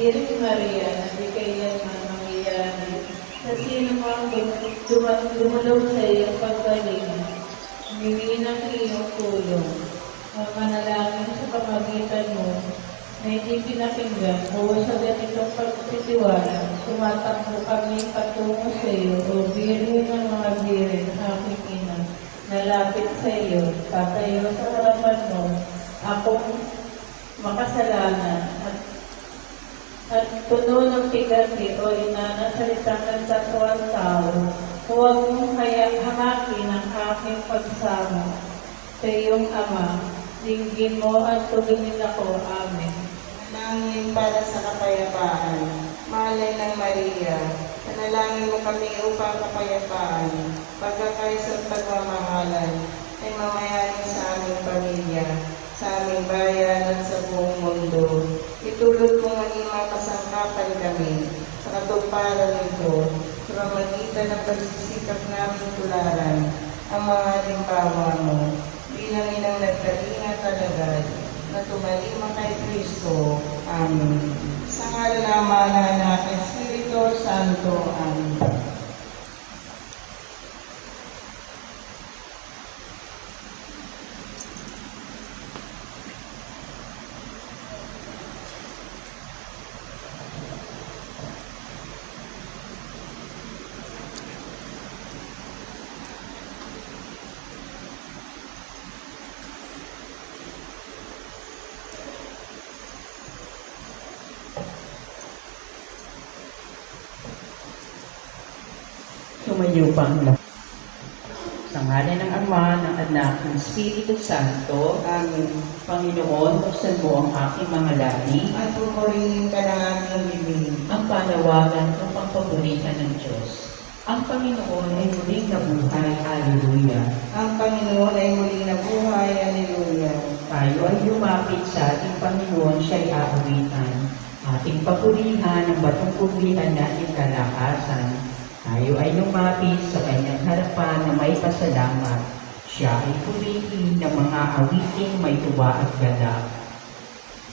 Virgen Maria, na di kailanman mangyayari, sa sino mang dumulog sa iyong paggaling, humingi ng iyong tulong. Ang manalangin sa pamagitan mo, na hindi pinakinggan o sa ganitong pagtitiwala, sumatakbo kami patungo sa iyo, o Virgen ng mga Virgen, aking ina, nalapit sa iyo, tatayo sa harapan mo, akong makasalanan at puno ng tigati o ina na salita ng katawang tao, huwag mong kaya hamakin ang aking pagsama sa iyong Ama. Dinggin mo at tulungin ako. Amen. Nangin para sa kapayapaan, Malay ng Maria, panalangin mo kami upang kapayapaan, pagkakaisang pagmamahalan, ay mamayanin sa aming pamilya, sa aming bayan at sa buong mundo. Itulot mo maging makasangkapan kami sa katuparan nito, sa pamagitan ng pagsisikap namin tularan ang mga halimbawa mo, bilang inang nagkalinga talagad, na tumalima kay Kristo. Amen. Sa ngalan ng Ama, ng Anak, at Espiritu Santo. Amen. Tumayo pa ang lahat. Sa ngalan ng Ama, ng Anak, ng Espiritu Santo. Amen. Panginoon, buksan mo ang aking mga labi, At pupurihin ka ng aming bibig. ang panawagan upang paborito ng Diyos. Ang Panginoon ay muling nabuhay. Alleluia. Ang Panginoon ay muling nabuhay. Alleluia. Tayo ay lumapit sa ating Panginoon, siya'y aawitan. Ating papurihan ang batong puglihan nating kalakasan. Tayo ay lumapit sa kanyang harapan na may pasalamat. Siya ay purihin ng mga awiting may tuwa at galak.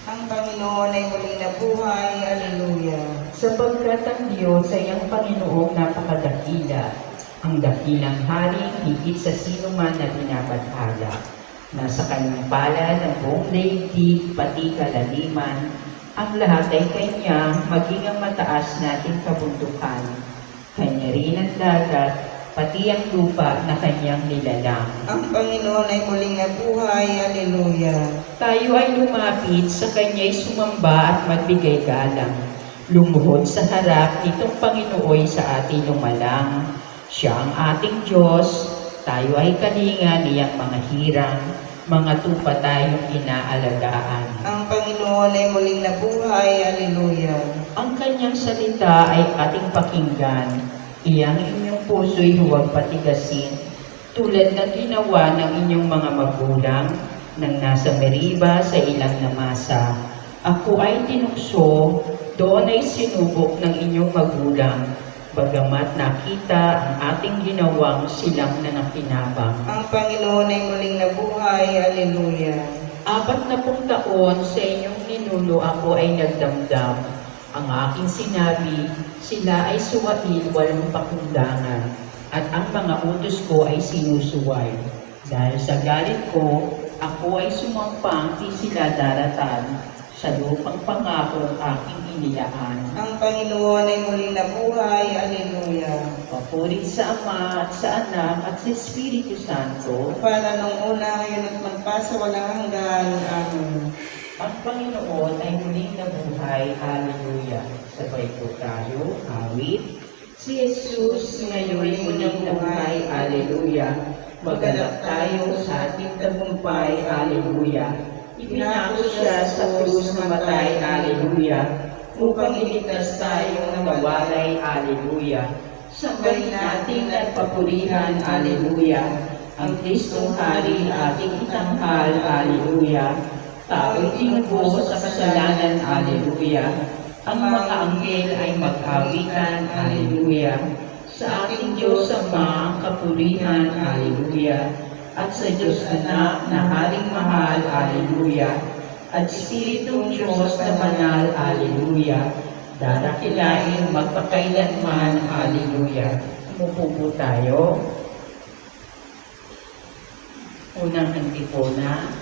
Ang Panginoon ay muling nabuhay. Alleluia. Sapagkat ang Diyos ay ang Panginoong napakadakila, ang dakilang hari higit sa sino man na binabathala. Nasa kanyang palad ang buong daigdig, pati kalaliman, ang lahat ay kanya, maging ang mataas nating kabundukan. Kanya rin ang dagat, pati ang lupa na kanyang nilalang. Ang Panginoon ay muling nabuhay. Alleluia. Tayo ay lumapit sa kanya'y sumamba at magbigay galang. Lumuhod sa harap nitong Panginooy sa ating lumalang. Siya ang ating Diyos, tayo ay kalinga niyang mga hirang, mga tupa tayong inaalagaan. Ang Panginoon ay muling nabuhay. Alleluia. Ang kanyang salita ay ating pakinggan. Iyang inyong puso'y huwag patigasin, tulad ng ginawa ng inyong mga magulang nang nasa Meriba sa ilang namasa. Ako ay tinukso, doon ay sinubok ng inyong magulang, bagamat nakita ang ating ginawang silang nangakinabang. Ang Panginoon ay muling nabuhay. Alleluia. 40 taon sa inyong ninuno ako ay nagdamdam. Ang aking sinabi, sila ay suwail walang pakundangan, at ang mga utos ko ay sinusuway. Dahil sa galit ko, ako ay sumampang di sila daratan sa lupang pangako aking inilaan. Ang Panginoon ay muling nabuhay. Alleluia. Papuri sa Ama at sa Anak at sa Espiritu Santo. Para nung una, ngayon at magpasawalang hanggan. Amen. Ang Panginoon ay muling nabuhay. Hallelujah. Sabay po tayo, awit. Si Jesus ngayon muling nabuhay. Hallelujah. Magalak tayo sa ating tagumpay. Hallelujah. Ipinako siya sa krus na matay. Hallelujah. Upang iligtas tayo ng nawalay. Hallelujah. Sambahin natin at papurihan. Hallelujah. Ang Kristong Hari ating itanghal. Hallelujah. Tao'y tinubo sa kasalanan, Alleluia. Ang mga anghel ay mag-awitan, Alleluia. Sa ating Diyos Ama ang kapurihan, Alleluia. At sa Diyos Anak na Haring Mahal, Alleluia. at Espiritong Diyos na banal, Hallelujah. Dadakilain magpakailanman, Hallelujah. Umupo po tayo. Unang antipona,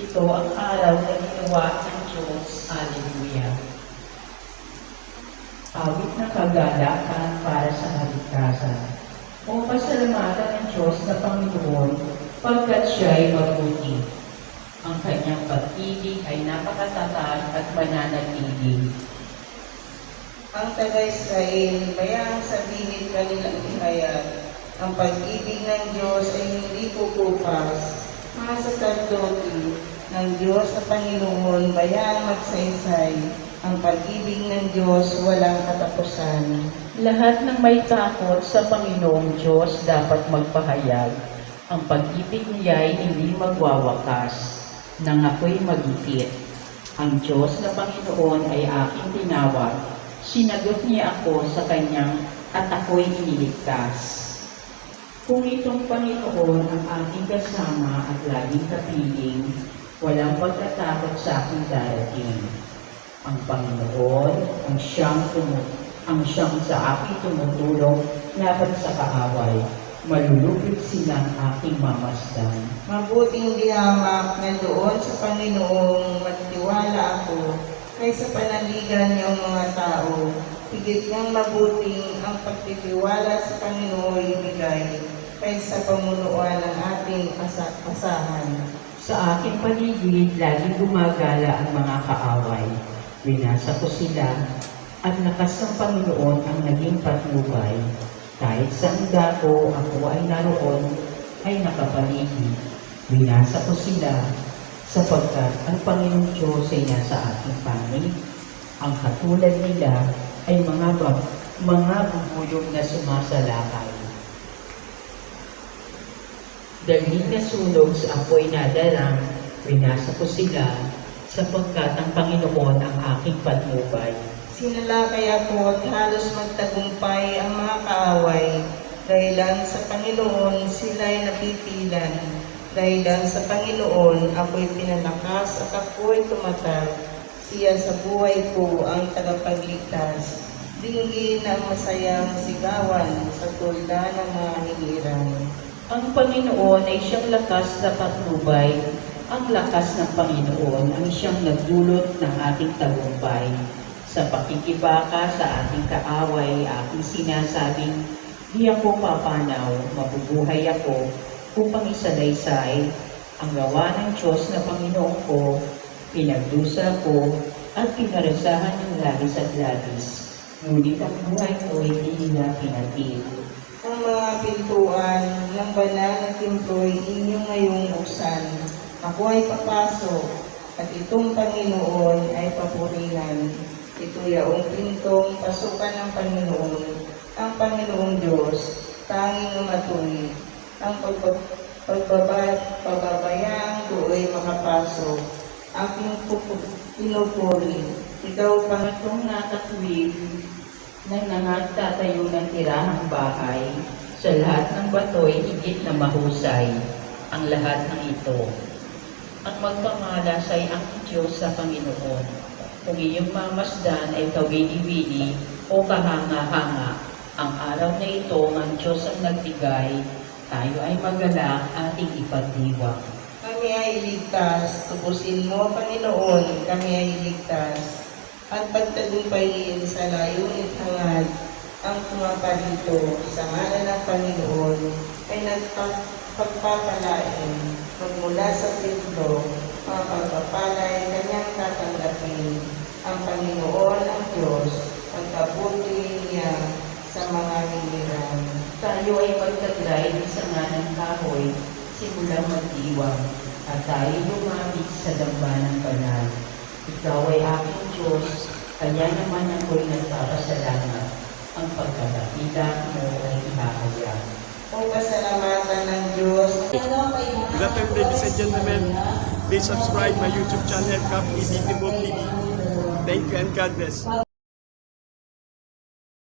ito ang araw na ginawa ng Diyos, Hallelujah. Awit na kagalakan para sa kaligtasan. O pasalamatan ng Diyos na Panginoon, pagkat siya'y mabuti. Ang kanyang pag-ibig ay napakatatag at mananatili. Ang taga-Israel, bayaang sabihin kanilang ihayag, ang pag-ibig ng Diyos ay hindi kukupas. Mga sacerdote ng Diyos sa Panginoon, bayaang magsaysay, ang pag-ibig ng Diyos walang katapusan. Lahat ng may takot sa Panginoong Diyos dapat magpahayag. Ang pag-ibig niya ay hindi magwawakas, nang ako'y magigit. Ang Diyos na Panginoon ay aking tinawag. Sinagot niya ako sa kanyang at ako'y iniligtas. Kung itong Panginoon ang aking kasama at laging kapiling, walang pagkatakot sa aking darating. Ang Panginoon ang siyang sa aking tumutulong laban sa kaaway. Malulupit silang aking mamasdan. Mabuting dihamak na doon sa Panginoong magtiwala ako kaysa panaligan niyang mga tao. Higit niyang mabuting ang pagtitiwala sa Panginoon ibigay kaysa pamunuan ng ating asahan. Sa aking paligid, laging gumagala ang mga kaaway. Winasa ko sila, at lakas ng Panginoon ang naging patnubay. Kahit saan dako ako ay naroon, ay nakapaligid. Winasa ko sila, sapagkat ang Panginoong Diyos ay nasa aking panig. Ang katulad nila ay mga bubuyog na sumasalakay. Dahil na sunog sa apoy nadarang, winasa ko sila, sapagkat ang Panginoon ang aking patnubay. Sinalakay ako at halos magtagumpay ang mga kaaway. Dahilan sa Panginoon sila'y napipilan. Dahilan sa Panginoon ako'y pinalakas at ako'y tumatag. Siya sa buhay ko ang tagapagligtas. Dinggin ang masayang sigawan sa tulda ng mga hiliran. Ang Panginoon ay siyang lakas na patnubay. Ang lakas ng Panginoon ang siyang nagdulot ng ating tagumpay. Sa pakikibaka sa ating kaaway, aking sinasabing, di ako papanaw, mabubuhay ako, upang isalaysay ang gawa ng Diyos na Panginoon ko, pinagdusa ko, at pinarasahan ng labis at labis. Ngunit ang buhay ko ay di nila pinatil. Ang mga pintuan ng banal na templo'y inyong ngayong buksan. Ako ay papasok, at itong Panginoon ay papurihan. Ito yaong pintong pasukan ng Panginoon, ang Panginoong Diyos, tanging matuwid. Ang pagbabayang do'y makapasok, aking pinupuri. Ikaw, Pangatong nakatuwid nang nangagtatayo ng tirahang bahay, sa lahat ng bato'y higit na mahusay ang lahat ng ito. Ang magpamalas ay ang Diyos sa Panginoon. Kung iyong mamasdan ay kawili-wili o kahanga-hanga, ang araw na ito ang Diyos ang nagbigay, tayo ay magalak ating ipagdiwang. kami ay ligtas, tubusin mo, Panginoon, kami ay ligtas. At pagtagumpayin sa layunin hangad, ang pumaparito sa ngalan ng Panginoon ay nagpagpapalain magmula sa templo, mga pagpapalay kanyang tatanggapin. Ang Panginoon ang Diyos, pagkabuti niya sa mga hiliran. Tayo ay magtaglay sa ng kahoy, simulang magdiwang, at tayo lumapit sa dambanang banal. Ikaw ay aking Diyos, kaya naman ako'y nagpapasalamat. Ang pagkakakita mo ay ihahayag. O pasalamatan ng Diyos. Good afternoon, ladies and gentlemen. Please subscribe my YouTube channel, Cap EDP TV. Thank you and God bless.